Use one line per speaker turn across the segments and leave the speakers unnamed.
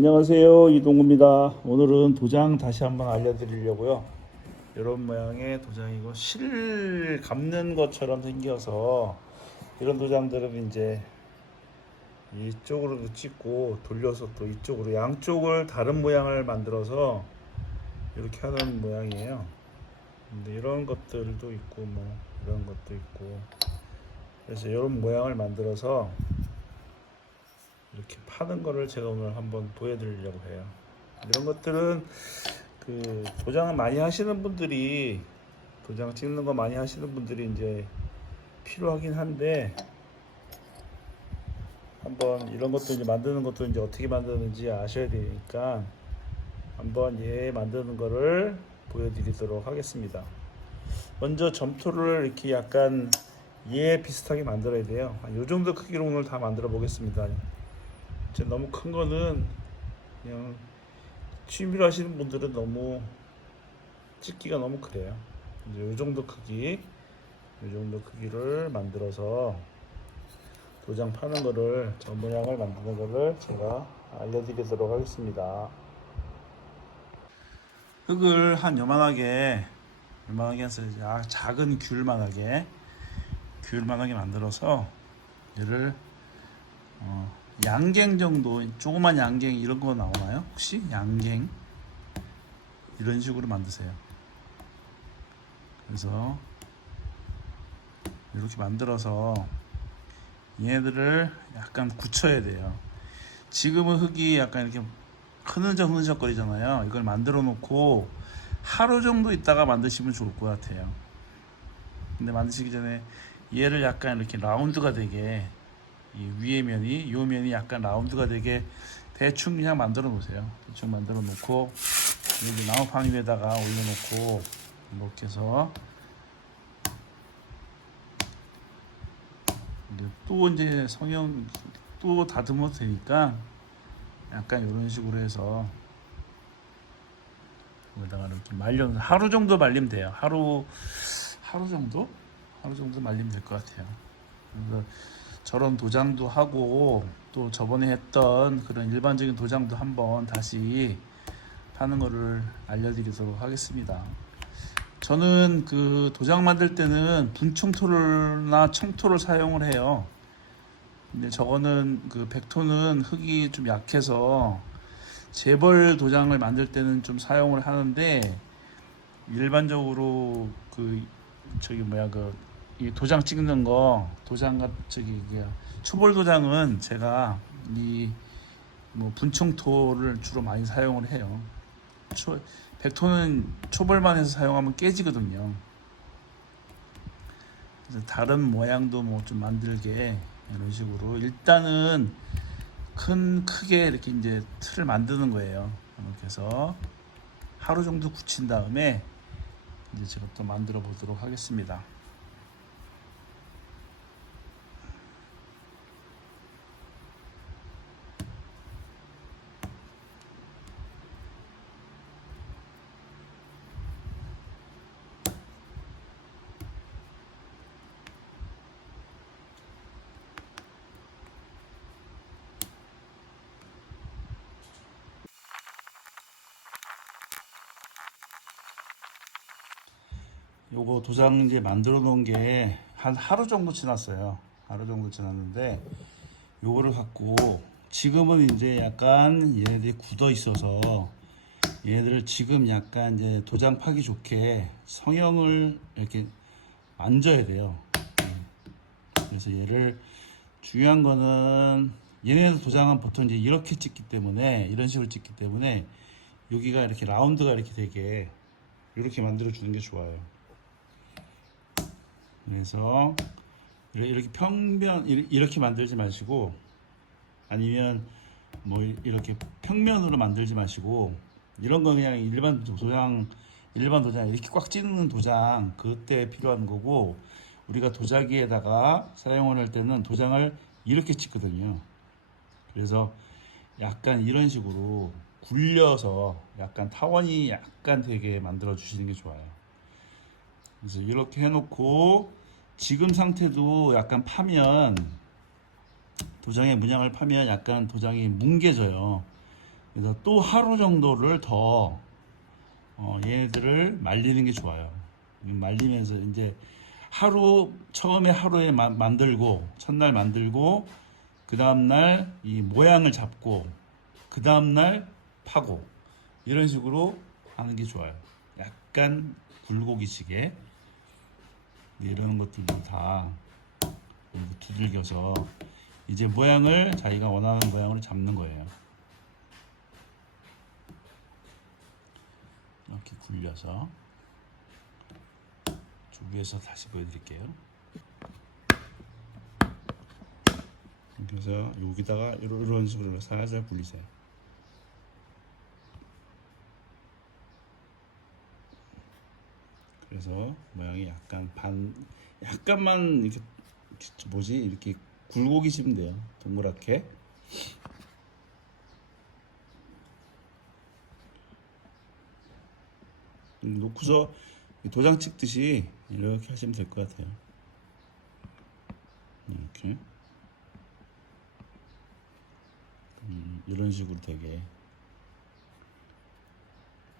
안녕하세요 이동구입니다. 오늘은 도장 다시 한번 알려드리려고요. 이런 모양의 도장이고 실 감는 것처럼 생겨서 이런 도장들은 이제 이쪽으로 찍고 돌려서 또 이쪽으로 양쪽을 다른 모양을 만들어서 이렇게 하는 모양이에요. 근데 이런 것들도 있고 뭐 이런 것도 있고 그래서 이런 모양을 만들어서 이렇게 파는 거를 제가 오늘 한번 보여드리려고 해요. 이런 것들은 그 도장을 많이 하시는 분들이 도장 찍는 거 많이 하시는 분들이 이제 필요하긴 한데 한번 이런 것도 이제 만드는 것도 이제 어떻게 만드는지 아셔야 되니까 한번 얘 만드는 거를 보여드리도록 하겠습니다. 먼저 점토를 이렇게 약간 얘 비슷하게 만들어야 돼요. 이 정도 크기로 오늘 다 만들어 보겠습니다. 이제 너무 큰 거는 그냥 취미로 하시는 분들은 너무 찍기가 너무 그래요. 이제 이 정도 크기, 이 정도 크기를 만들어서 도장 파는 거를 저 모양을 만드는 거를 제가 알려드리도록 하겠습니다. 흙을 한 요만하게 요만하게 해서 아, 작은 귤만하게 귤만하게 만들어서 얘를 어, 양갱 정도 조그만 양갱 이런 거 나오나요? 혹시 양갱 이런 식으로 만드세요. 그래서 이렇게 만들어서 얘네들을 약간 굳혀야 돼요. 지금은 흙이 약간 이렇게 흐느적 흐느적 거리잖아요. 이걸 만들어 놓고 하루 정도 있다가 만드시면 좋을 것 같아요. 근데 만드시기 전에 얘를 약간 이렇게 라운드가 되게 이 위에 면이 이 면이 약간 라운드가 되게 대충 그냥 만들어 놓으세요. 대충 만들어 놓고 여기 나무판 위에다가 올려놓고 이렇게 해서 또 이제 성형 또 다듬어도 되니까 약간 이런 식으로 해서 여기다가 이렇게 말려 하루 정도 말리면 돼요. 하루 하루 정도 하루 정도 말리면 될 것 같아요. 그래서 저런 도장도 하고 또 저번에 했던 그런 일반적인 도장도 한번 다시 파는 거를 알려드리도록 하겠습니다. 저는 그 도장 만들 때는 분청토나 청토를 사용을 해요. 근데 저거는 그 백토는 흙이 좀 약해서 재벌 도장을 만들 때는 좀 사용을 하는데 일반적으로 그 저기 뭐야 그 이 도장 찍는 거 도장 같 저기 이게 초벌 도장은 제가 이 뭐 분청토를 주로 많이 사용을 해요. 초, 백토는 초벌만 해서 사용하면 깨지거든요. 다른 모양도 뭐 좀 만들게 이런 식으로 일단은 큰 크게 이렇게 이제 틀을 만드는 거예요. 이렇게 해서 하루 정도 굳힌 다음에 이제 제가 또 만들어 보도록 하겠습니다. 요거 도장 이제 만들어 놓은 게 한 하루 정도 지났어요. 하루 정도 지났는데 요거를 갖고 지금은 이제 약간 얘네들이 굳어 있어서 얘네들을 지금 약간 이제 도장 파기 좋게 성형을 이렇게 만져야 돼요. 음. 그래서 얘를 중요한 거는 얘네들 도장은 보통 이제 이렇게 찍기 때문에 이런 식으로 찍기 때문에 여기가 이렇게 라운드가 이렇게 되게 이렇게 만들어 주는 게 좋아요. 그래서 이렇게 평면 이렇게 만들지 마시고 아니면 뭐 이렇게 평면으로 만들지 마시고 이런 거 그냥 일반 도장 일반 도장 이렇게 꽉 찌는 도장 그때 필요한 거고 우리가 도자기에다가 사용을 할 때는 도장을 이렇게 찍거든요. 그래서 약간 이런 식으로 굴려서 약간 타원이 약간 되게 만들어 주시는 게 좋아요. 그래서 이렇게 해놓고 지금 상태도 약간 파면 도장의 문양을 파면 약간 도장이 뭉개져요. 그래서 또 하루 정도를 더 어, 얘네들을 말리는 게 좋아요. 말리면서 이제 하루 처음에 하루에 마- 만들고 첫날 만들고 그 다음 날 이 모양을 잡고 그 다음 날 파고 이런 식으로 하는 게 좋아요. 약간 네, 이러는 것들도 다 두들겨서 이제 모양을 자기가 원하는 모양으로 잡는 거예요. 이렇게 굴려서 위에서 다시 보여드릴게요. 그래서 여기다가 이런, 이런 식으로 살살 굴리세요. 그래서 모양이 약간 반 약간만 이렇게 뭐지 이렇게 굴곡이 시면 돼요. 동그랗게. 음, 놓고서 도장 찍듯이 이렇게 하시면 될 것 같아요. 이렇게 음, 이런 식으로 되게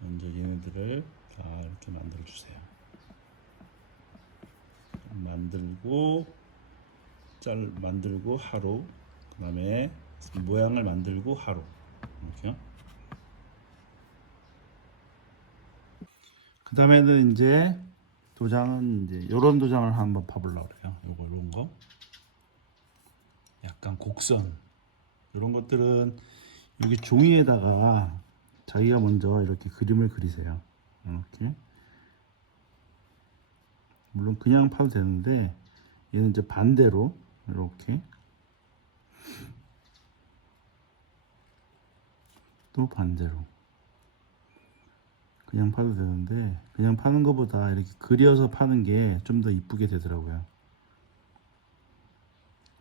먼저 얘네들을 다 이렇게 만들어 주세요. 만들고 짤 만들고 하루 그 다음에 모양을 만들고 하루 이렇게요. 그 다음에는 이제 도장은 이제 요런 도장을 한번 파보려고 그래요. 요거 요런 거. 약간 곡선. 요런 것들은 여기 종이에다가 자기가 먼저 이렇게 그림을 그리세요. 이렇게. 물론 그냥 파도 되는데 얘는 이제 반대로 이렇게 또 반대로 그냥 파도 되는데 그냥 파는 것보다 이렇게 그려서 파는 게 좀 더 이쁘게 되더라고요.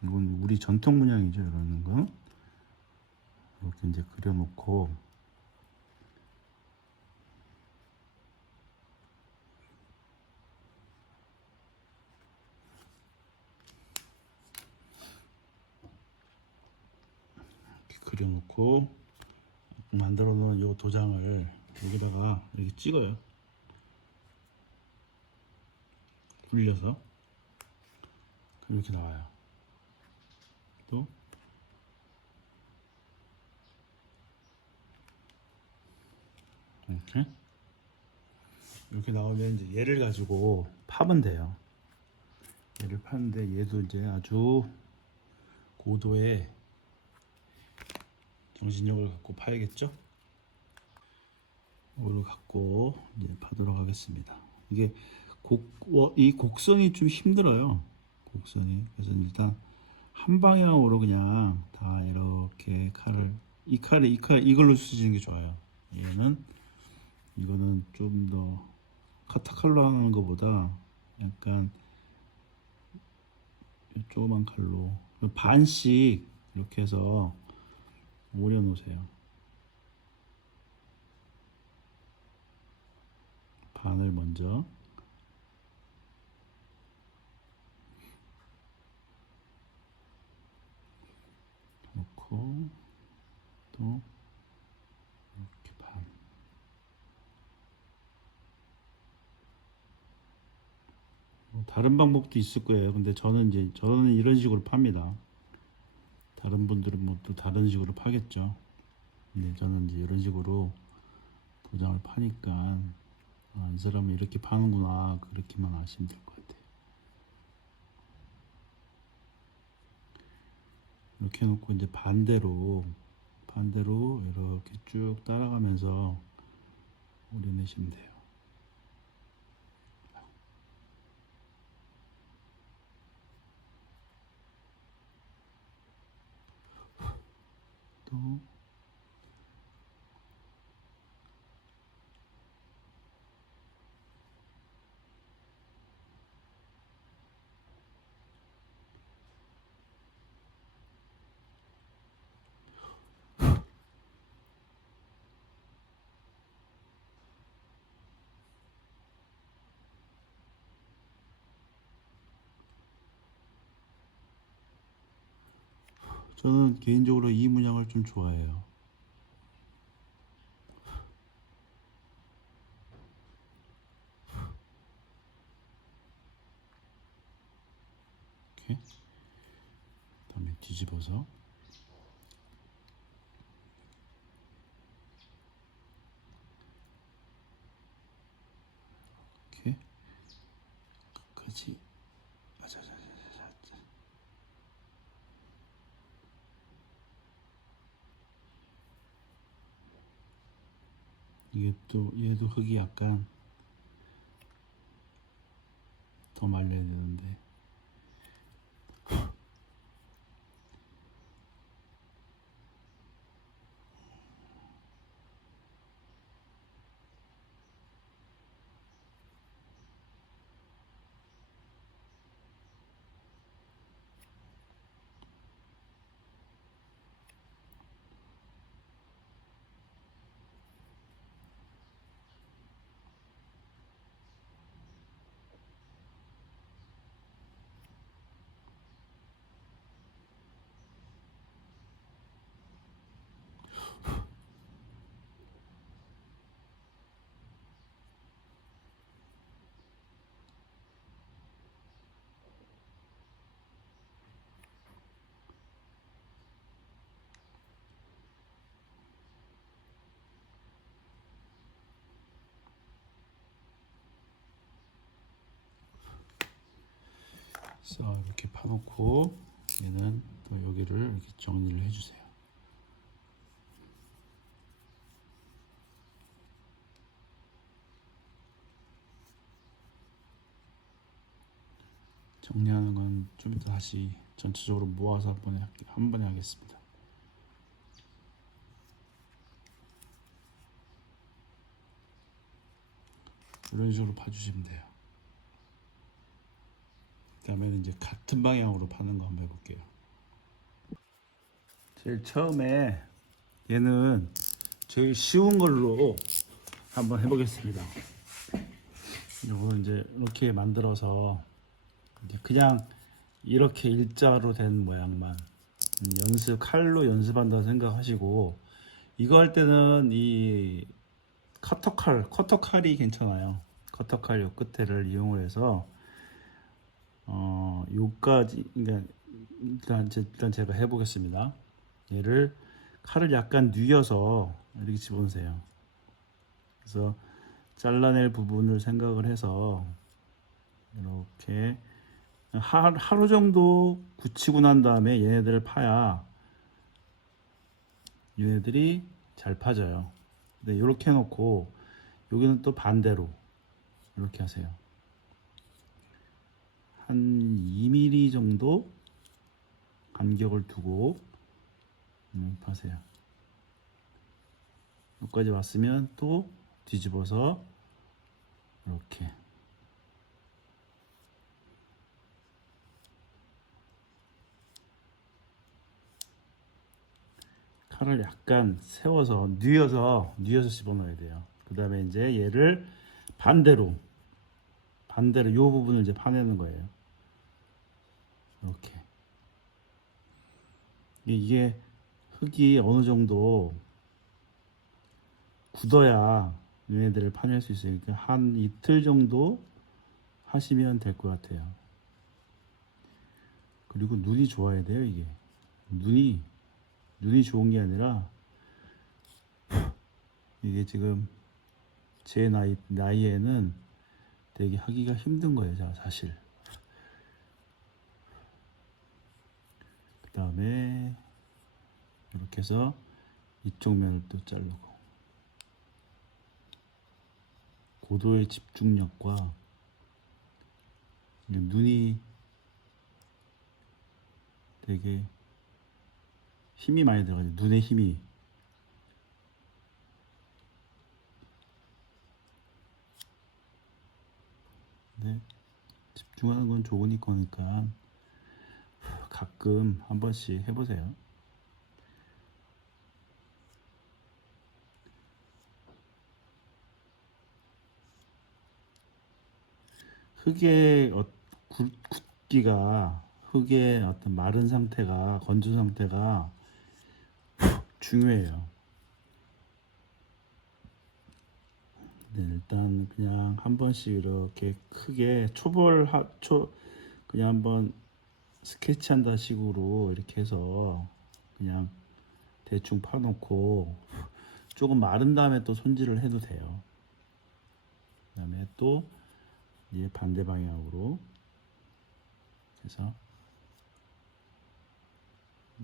이건 우리 전통 문양이죠, 이런 거. 이렇게 이제 그려놓고 그려놓고 만들어 놓은 이 도장을 여기다가 이렇게 찍어요. 굴려서 이렇게 나와요. 또 이렇게 이렇게 나오면 이제 얘를 가지고 파면 돼요. 얘를 파는데 얘도 이제 아주 고도의 정신력을 갖고 파야겠죠? 이거를 갖고 이제 파도록 하겠습니다. 이게 곡, 어, 이 곡선이 좀 힘들어요. 곡선이. 그래서 일단 한 방향으로 그냥 다 이렇게 칼을 이 칼에 이 칼 이걸로 쓰시는 게 좋아요. 얘는 이거는 좀 더 카타칼로 하는 것보다 약간 이 조그만 칼로 반씩 이렇게 해서 오려 놓으세요. 반을 먼저 놓고 또 이렇게 반뭐 다른 방법도 있을 거예요. 근데 저는 이제 저는 이런 식으로 팝니다. 다른 분들은 뭐 또 다른 식으로 파겠죠. 근데 저는 이제 이런 식으로 도장을 파니까 아, 이 사람은 이렇게 파는구나 그렇게만 아시면 될 것 같아요. 이렇게 해놓고 이제 반대로 반대로 이렇게 쭉 따라가면서 오려내시면 돼요. 또 저는 개인적으로 이 문양을 좀 좋아해요. 이렇게 그다음에 뒤집어서 이렇게 끝까지 아자자자자자 이게 또 얘도 흙이 약간 더 말려야 되는데 써 이렇게 파놓고 얘는 또 여기를 이렇게 정리를 해주세요. 정리하는 건 좀 이따 다시 전체적으로 모아서 한 번에 한 번에 하겠습니다. 이런 식으로 봐주시면 돼요. 그다음에는 이제 같은 방향으로 파는 거 한번 해볼게요. 제일 처음에 얘는 제일 쉬운 걸로 한번 해보겠습니다. 이거 이제 이렇게 만들어서 그냥 이렇게 일자로 된 모양만 음, 연습 칼로 연습한다고 생각하시고 이거 할 때는 이 커터칼 커터칼이 괜찮아요. 커터칼 요 끝에를 이용을 해서 어 요까지 그러니까 일단 제, 일단 제가 해보겠습니다. 얘를 칼을 약간 뉘어서 이렇게 집어넣으세요. 그래서 잘라낼 부분을 생각을 해서 이렇게 하, 하루 정도 굳히고 난 다음에 얘네들을 파야 얘네들이 잘 파져요. 근데 이렇게 해놓고 여기는 또 반대로 이렇게 하세요. 한 2mm 정도 간격을 두고 음, 파세요. 여기까지 왔으면 또 뒤집어서 이렇게 칼을 약간 세워서 뉘어서 뉘어서 집어넣어야 돼요. 그 다음에 이제 얘를 반대로 반대로 이 부분을 이제 파내는 거예요. 이렇게 이게 흙이 어느 정도 굳어야 얘네들을 파낼 수 있어요. 그러니까 한 이틀 정도 하시면 될 것 같아요. 그리고 눈이 좋아야 돼요, 이게. 눈이 눈이 좋은 게 아니라 이게 지금 제 나이 나이에는 되게 하기가 힘든 거예요, 자, 사실. 다음에 이렇게 해서 이쪽 면을 또 자르고 고도의 집중력과 눈이 되게 힘이 많이 들어가요. 눈에 힘이. 근데 집중하는 건 좋으니 거니까 가끔 한 번씩 해보세요. 흙의 어, 굵- 굵기가 흙의 어떤 마른 상태가 건조 상태가 중요해요. 네, 일단 그냥 한 번씩 이렇게 크게 초벌 하, 초 그냥 한번 스케치한다 식으로 이렇게 해서 그냥 대충 파놓고 조금 마른 다음에 또 손질을 해도 돼요. 그 다음에 또 이제 반대 방향으로 해서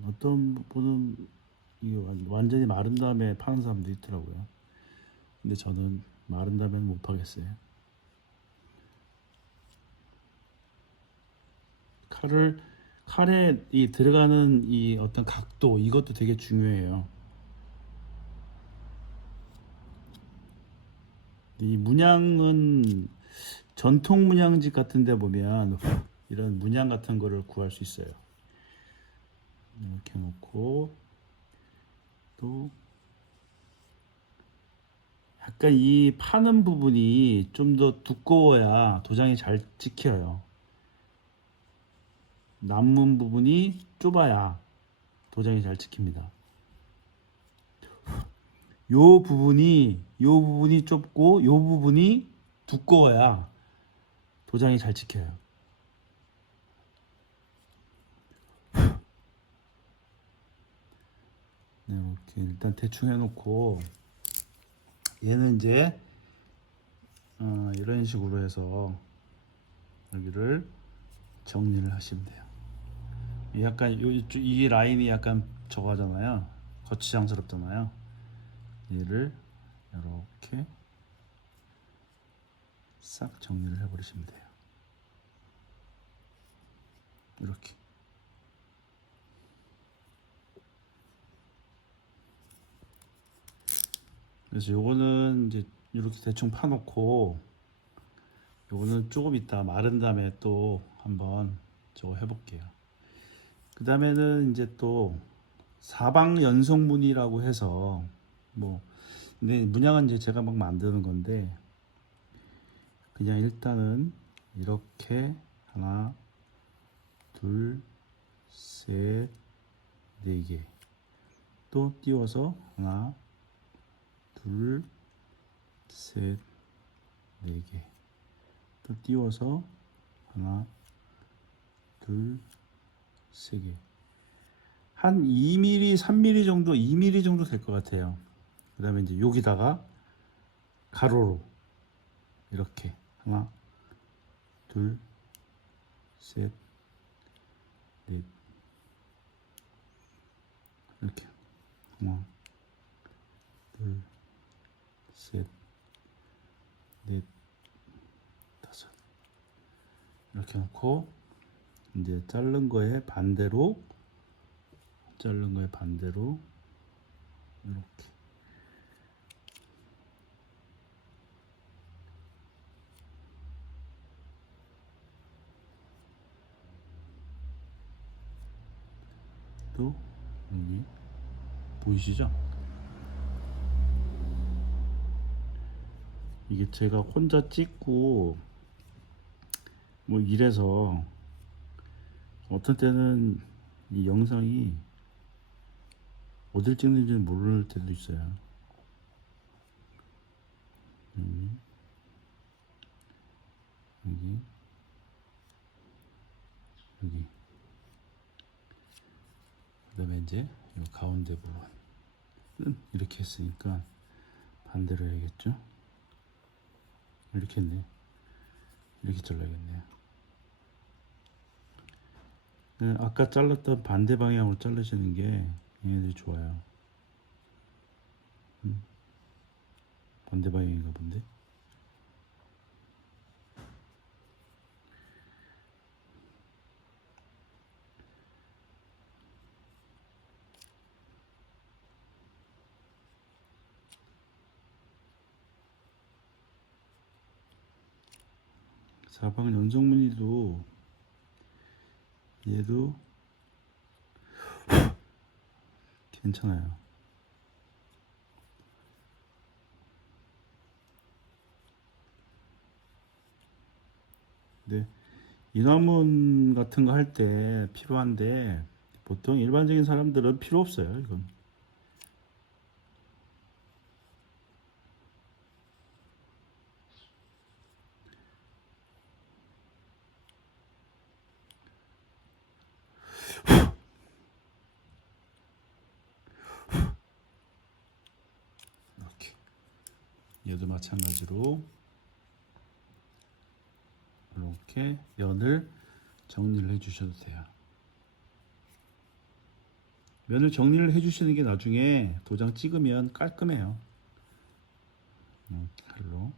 어떤 분은 완전히 마른 다음에 파는 사람도 있더라고요. 근데 저는 마른 다음에는 못 파겠어요. 칼을 칼에 이 들어가는 이 어떤 각도 이것도 되게 중요해요. 이 문양은 전통 문양집 같은 데 보면 이런 문양 같은 거를 구할 수 있어요. 이렇게 놓고 또 약간 이 파는 부분이 좀 더 두꺼워야 도장이 잘 찍혀요. 남은 부분이 좁아야 도장이 잘 찍힙니다. 요 부분이 요 부분이 좁고 요 부분이 두꺼워야 도장이 잘 찍혀요. 네, 이렇게 일단 대충 해놓고 얘는 이제 어, 이런 식으로 해서 여기를 정리를 하시면 돼요. 이 약간 요, 이 라인이 약간 저거잖아요. 거치장스럽잖아요. 얘를 이렇게 싹 정리를 해버리시면 돼요. 이렇게. 그래서 요거는 이제 이렇게 대충 파놓고 요거는 조금 이따 마른 다음에 또 한번 저거 해볼게요. 그 다음에는 이제 또 사방 연속문이라고 해서 뭐 근데 문양은 이제 제가 막 만드는 건데 그냥 일단은 이렇게 하나 둘셋네 개 또 띄워서 하나 둘, 셋, 네 개. 또 띄워서 하나, 둘, 세 개. 한 2mm, 3mm 정도, 2mm 정도 될 것 같아요. 그 다음에 이제 여기다가 가로로 이렇게 하나, 둘, 셋, 넷. 이렇게 하나, 둘, 셋, 넷, 다섯. 이렇게 놓고 이제 자른 거에 반대로 자른 거에 반대로 이렇게 또 여기 보이시죠? 이게 제가 혼자 찍고 뭐 이래서 어떤 때는 이 영상이 어딜 찍는지는 모를 때도 있어요. 여기, 여기, 여기. 그 다음에 이제 이 가운데 부분은 이렇게 했으니까 반대로 해야겠죠. 이렇게 했네. 이렇게 잘라야겠네요. 네, 아까 잘랐던 반대 방향으로 자르시는 게 얘네들이 좋아요. 음. 반대 방향인가 본데? 사방 연속무늬도 얘도 괜찮아요. 네, 인화문 같은 거 할 때 필요한데 보통 일반적인 사람들은 필요 없어요. 이건 이렇게. 얘도 마찬가지로 이렇게 면을 정리를 해주셔도 돼요. 면을 정리를 해주시는 게 나중에 도장 찍으면 깔끔해요. 음, 칼로.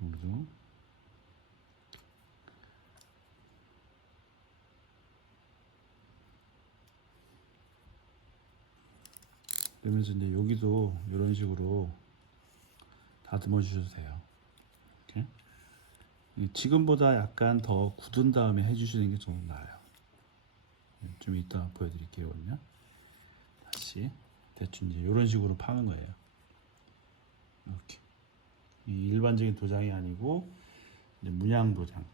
우리도 그러면서 이제 여기도 이런 식으로 다듬어 주셔도 돼요. 이렇게 이 지금보다 약간 더 굳은 다음에 해주시는 게 좀 나아요. 좀 이따 보여드릴게요. 그러면 다시 대충 이제 이런 식으로 파는 거예요. 이렇게 이 일반적인 도장이 아니고 문양 도장.